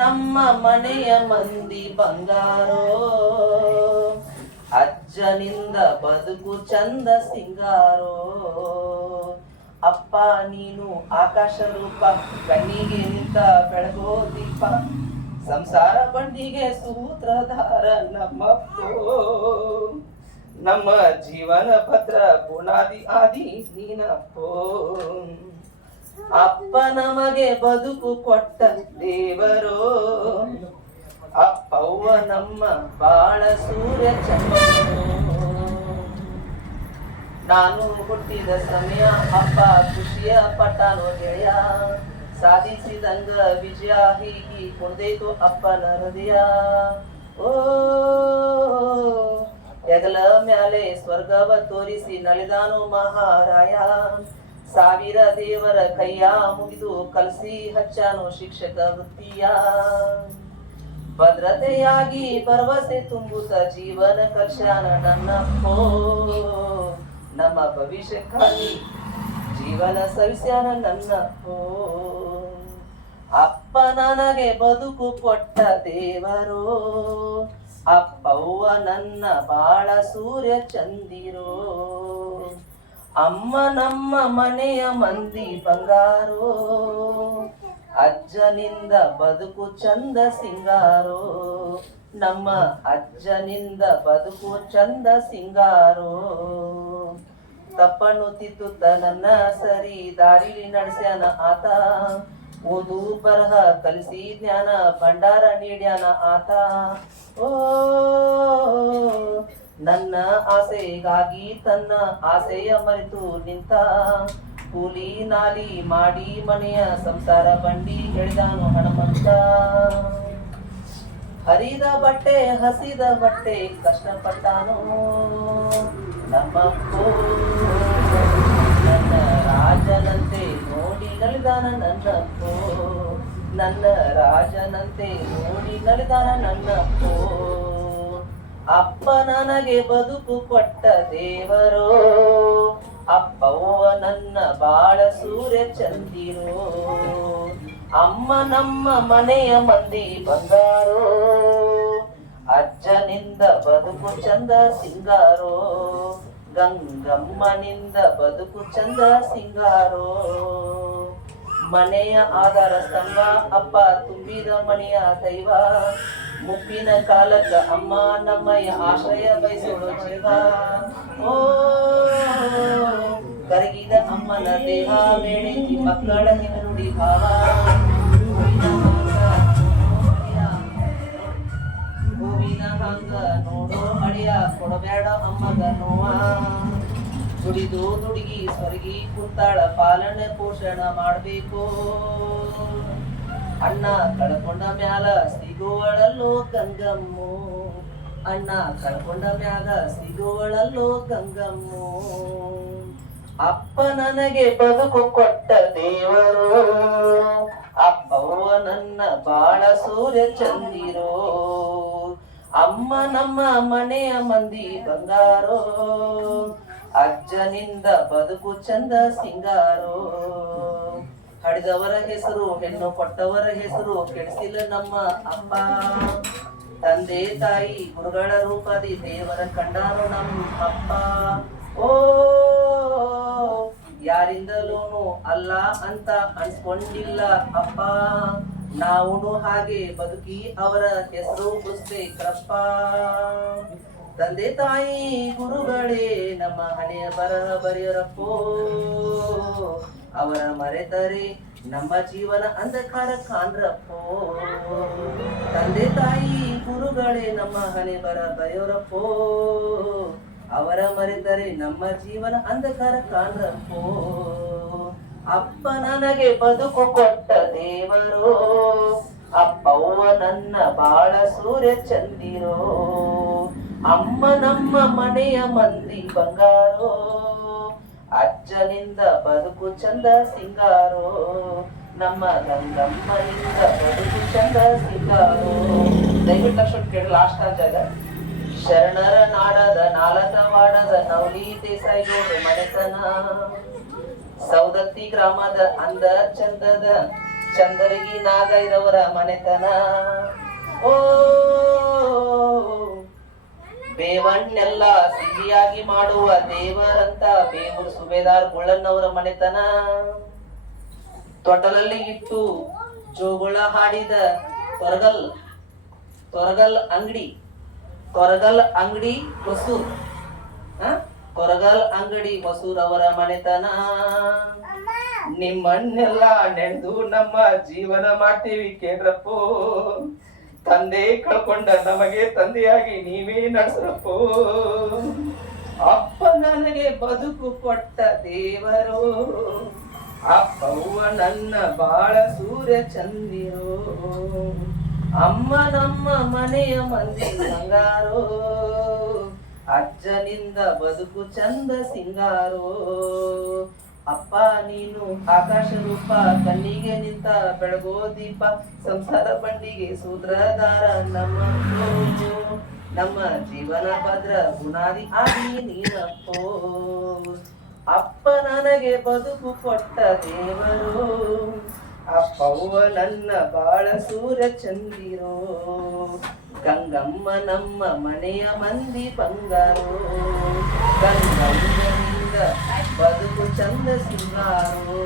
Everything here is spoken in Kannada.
ನಮ್ಮ ಮನೆಯ ಮಂದಿ ಬಂಗಾರೋ, ಅಜ್ಜನಿಂದ ಬದುಕು ಚಂದ ಸಿಂಗಾರೋ. ಅಪ್ಪ ನೀನು ಆಕಾಶ ರೂಪ, ಕಣ್ಣಿಗೆ ನಿಂತ ಬೆಳಗೋ ದೀಪ, ಸಂಸಾರ ಬಂಡಿಗೆ ಸೂತ್ರಧಾರ ನಮ್ಮಪ್ಪೋ. ನಮ್ಮ ಜೀವನ ಭದ್ರ ಬುನಾದಿ ಆದಿ ನೀನಪ್ಪೋ. ಅಪ್ಪ ನಮಗೆ ಬದುಕು ಕೊಟ್ಟ ದೇವರೋ, ಅಪ್ಪವ್ವ ನಮ್ಮ ಬಾಳ ಸೂರ್ಯ ಚಂದ್ರನೋ. ನಾನು ಹುಟ್ಟಿದ ಸಮಯ ಅಪ್ಪ ಖುಷಿಯ ಪಟ್ಟಾನೋ ಗೆಳೆಯ, ಸಾಧಿಸಿದಂಗ ವಿಜಯ ಹೀಗಿ ಕುಂದೈತು ಅಪ್ಪನ ಹೃದಯ. ಓ ಹೆಗಲ ಮ್ಯಾಲೆ ಸ್ವರ್ಗವ ತೋರಿಸಿ ನಲಿದಾನು ಮಹಾರಾಯ, ಸಾವಿರ ದೇವರ ಕೈಯ ಮುಗಿದು ಕಲಸಿ ಹಚ್ಚಾನು ಶಿಕ್ಷಕ ವೃತ್ತಿಯ. ಭದ್ರತೆಯಾಗಿ ಭರವಸೆ ತುಂಬುತ್ತ ಜೀವನ ಕರ್ಷಾನ ನನ್ನಪ್ಪೋ. ನಮ್ಮ ಭವಿಷ್ಯಕ್ಕಾಗಿ ಜೀವನ ಸವಿಸ್ಯಾನ ನನ್ನಪ್ಪೋ. ಅಪ್ಪ ನನಗೆ ಬದುಕು ಕೊಟ್ಟ ದೇವರೋ, ಅಪ್ಪವ್ವ ನನ್ನ ಬಾಳ ಸೂರ್ಯ ಚಂದಿರೋ. ಅಮ್ಮ ನಮ್ಮ ಮನೆಯ ಮಂದಿ ಬಂಗಾರೋ, ಅಜ್ಜನಿಂದ ಬದುಕು ಚಂದ ಸಿಂಗಾರೋ. ನಮ್ಮ ಅಜ್ಜನಿಂದ ಬದುಕು ಚಂದ ಸಿಂಗಾರೋ. ತಪ್ಪನ್ನು ತಿದ್ದುತ್ತ ನನ್ನ ಸರಿ ದಾರಿಲಿ ನಡೆಸ್ಯಾನ ಆತ, ಓದು ಬರಹ ಕಲಿಸಿ ಜ್ಞಾನ ಭಂಡಾರ ನೀಡ್ಯಾನ ಆತ. ಓ ನನ್ನ ಆಸೆಗಾಗಿ ತನ್ನ ಆಸೆಯ ಮರೆತು ನಿಂತ, ಕೂಲಿ ನಾಲಿ ಮಾಡಿ ಮನೆಯ ಸಂಸಾರ ಬಂಡಿ ಎಳೆದಾನು ಹಣಮಂತ. ಹರಿದ ಬಟ್ಟೆ ಹಸಿದ ಬಟ್ಟೆ ಕಷ್ಟಪಟ್ಟಾನು ನಮ್ಮಪ್ಪೋ. ನನ್ನ ರಾಜನಂತೆ ನೋಡಿ ನಲಿದಾನ ನನ್ನಪ್ಪೋ, ನನ್ನ ರಾಜನಂತೆ ನೋಡಿ ನಲಿದಾನ ನನ್ನಪ್ಪೋ. ಅಪ್ಪ ನನಗೆ ಬದುಕು ಕೊಟ್ಟ ದೇವರೋ, ಅಪ್ಪವ್ವ ನನ್ನ ಬಾಳ ಸೂರ್ಯ ಚಂದಿರೋ. ಅಮ್ಮ ನಮ್ಮ ಮನೆಯ ಮಂದಿ ಬಂಗಾರೋ, ಅಜ್ಜನಿಂದ ಬದುಕು ಚಂದ ಸಿಂಗಾರೋ. ಗಂಗಮ್ಮನಿಂದ ಬದುಕು ಚಂದ ಸಿಂಗಾರೋ. ಮನೆಯ ಆಧಾರ ಸ್ತಂಭ ಅಪ್ಪ ತುಂಬಿದ ಮನೆಯ ದೈವ, ಮುಪ್ಪಿನ ಕಾಲಕ್ಕ ಅಮ್ಮ ನಮ್ಮಯ್ಯ ಆಶ್ರಯ ಬಯಸೋಳು ಜೀವ. ಓ ಕರಗಿದ ಅಮ್ಮನ ದೇಹ ಬೇಡಿಸಿ ಮಕ್ಕಳ ಹಿಮನುಡಿ ಭಾವ. ಹೂವಿನ ಹಂಗ ನೋಡೋ ಅಳಿಯ ಕೊಡಬೇಡ ಅಮ್ಮಗ ನೋವ. ದುಡಿದು ದುಡುಗಿ ಸ್ವರ್ಗಿ ಕುಂತಾಳ ಪಾಲನೆ ಪೋಷಣ ಮಾಡ್ಬೇಕು. ಅಣ್ಣ ಕಳ್ಕೊಂಡ ಮ್ಯಾಲ ಸಿಗುವಳಲ್ಲೋ ಗಂಗಮ್ಮು, ಅಣ್ಣ ಕಳ್ಕೊಂಡ ಮ್ಯಾಗ ಸಿಗುವಳಲ್ಲೋ ಗಂಗಮ್ಮು. ಅಪ್ಪ ನನಗೆ ಬದುಕು ಕೊಟ್ಟ ದೇವರು, ಅಪ್ಪವ್ವ ನನ್ನ ಬಾಳ ಸೂರ್ಯ ಚಂದಿರೋ. ಅಮ್ಮ ನಮ್ಮ ಮನೆಯ ಮಂದಿ ಬಂಗಾರೋ, ಅಜ್ಜನಿಂದ ಬದುಕು ಚಂದ ಸಿಂಗಾರೋ. ಹಡಿದವರ ಹೆಸರು ಹೆಣ್ಣು ಕೊಟ್ಟವರ ಹೆಸರು ಕೆಡಿಸಿಲ್ಲ ನಮ್ಮ ಅಪ್ಪ. ತಂದೆ ತಾಯಿ ಗುರುಗಳ ರೂಪದಿ ದೇವರ ಕಂಡಾರು ನಮ್ಮ ಅಪ್ಪ. ಓ ಯಾರಿಂದಲೂನು ಅಲ್ಲ ಅಂತ ಅನ್ಸ್ಕೊಂಡಿಲ್ಲ ಅಪ್ಪ. ನಾವು ಹಾಗೆ ಬದುಕಿ ಅವರ ಹೆಸರು ಉಳಿಸ್ಬೇಕ್ರಪ್ಪ. ತಂದೆ ತಾಯಿ ಗುರುಗಳೇ ನಮ್ಮ ಹಣೆಯ ಬರಹ ಬರೆಯರಪ್ಪೋ. ಅವರ ಮರೆತರೆ ನಮ್ಮ ಜೀವನ ಅಂಧಕಾರ ಕಾಣ್ರಪ್ಪೋ. ತಂದೆ ತಾಯಿ ಗುರುಗಳೇ ನಮ್ಮ ಹಣೆ ಬರಹ ಬರೆಯೋರಪ್ಪೋ. ಅವರ ಮರೆತರೆ ನಮ್ಮ ಜೀವನ ಅಂಧಕಾರ ಕಾಣ್ರಪ್ಪೋ. ಅಪ್ಪ ನನಗೆ ಬದುಕು ಕೊಟ್ಟ ದೇವರು, ಅಪ್ಪವ್ವ ನನ್ನ ಬಾಳ ಸೂರ್ಯ ಚಂದಿರೋ. ಅಮ್ಮ ನಮ್ಮ ಮನೆಯ ಮಂದಿ ಬಂಗಾರೋ, ಅಜ್ಜನಿಂದ ಬದುಕು ಚಂದ ಸಿಂಗಾರೋ. ನಮ್ಮ ಗಂಗಮ್ಮನಿಂದ ಬದುಕು ಚಂದ ಸಿಂಗಾರೋ. ದಯವಿಟ್ಟು ಅಷ್ಟು ಕೇಳಿ ಲಾಸ್ಟ್ ಜಾಗ. ಶರಣರ ನಾಡದ ನಾಲತವಾಡದ ನವಲಿ ದೇಸಾಯಿಗೋಡು ಮನೆತನ, ಸೌದತ್ತಿ ಗ್ರಾಮದ ಅಂದ ಚಂದದ ಚಂದರಗಿ ನಾಗೈರವರ ಮನೆತನ. ಓ ಬೇವನ್ನೆಲ್ಲ ಸಿಹಿಯಾಗಿ ಮಾಡುವ ದೇವರಂತ ಬೇವೂರು ಸುಬೇದಾರ್ ಗುಳ್ಳಣ್ಣವರ ಮನೆತನ. ತೊಟಲಲ್ಲಿ ಇಟ್ಟು ಜೋಗುಳ ಹಾಡಿದ ತೊರಗಲ್ ಅಂಗಡಿ ಹೊಸೂರ್ ಹೊಸೂರವರ ಮನೆತನ. ನಿಮ್ಮನ್ನೆಲ್ಲ ನೆನೆದು ನಮ್ಮ ಜೀವನ ಮಾಡ್ತೀವಿ ಕೇಳ್ರಪ್ಪೋ. ತಂದೆ ಕಳ್ಕೊಂಡ ನಮಗೆ ತಂದೆಯಾಗಿ ನೀವೇ ನಡೆಸ್ರಪ್ಪೋ. ಅಪ್ಪ ನನಗೆ ಬದುಕು ಕೊಟ್ಟ ದೇವರು, ಅಪ್ಪವ್ವ ನನ್ನ ಬಾಳ ಸೂರ್ಯ ಚಂದಿರೋ. ಅಮ್ಮ ನಮ್ಮ ಮನೆಯ ಮಂದಿ ಬಂಗಾರೋ, ಅಜ್ಜನಿಂದ ಬದುಕು ಚಂದ ಸಿಂಗಾರೋ. ಅಪ್ಪ ನೀನು ಆಕಾಶ ರೂಪ, ಕಣ್ಣಿಗೆ ನಿಂತ ಬೆಳಗೋ ದೀಪ, ಸಂಸಾರ ಬಂಡಿಗೆ ಸೂತ್ರಧಾರ ನಮ್ಮ ಜೀವನ ಭದ್ರ ಬುನಾದಿ ಆದಿ ನೀನಪ್ಪೋ. ಅಪ್ಪ ನನಗೆ ಬದುಕು ಕೊಟ್ಟ ದೇವರು, ಅಪ್ಪವ್ವ ನನ್ನ ಬಾಳ ಸೂರ್ಯ ಚಂದಿರೋ. ಗಂಗಮ್ಮ ನಮ್ಮ ಮನೆಯ ಮಂದಿ ಬಂಗಾರೋ, ಗಂಗಮ್ಮನಿಂದ ಬದುಕು ಚಂದ ಸಿಂಗಾರೋ.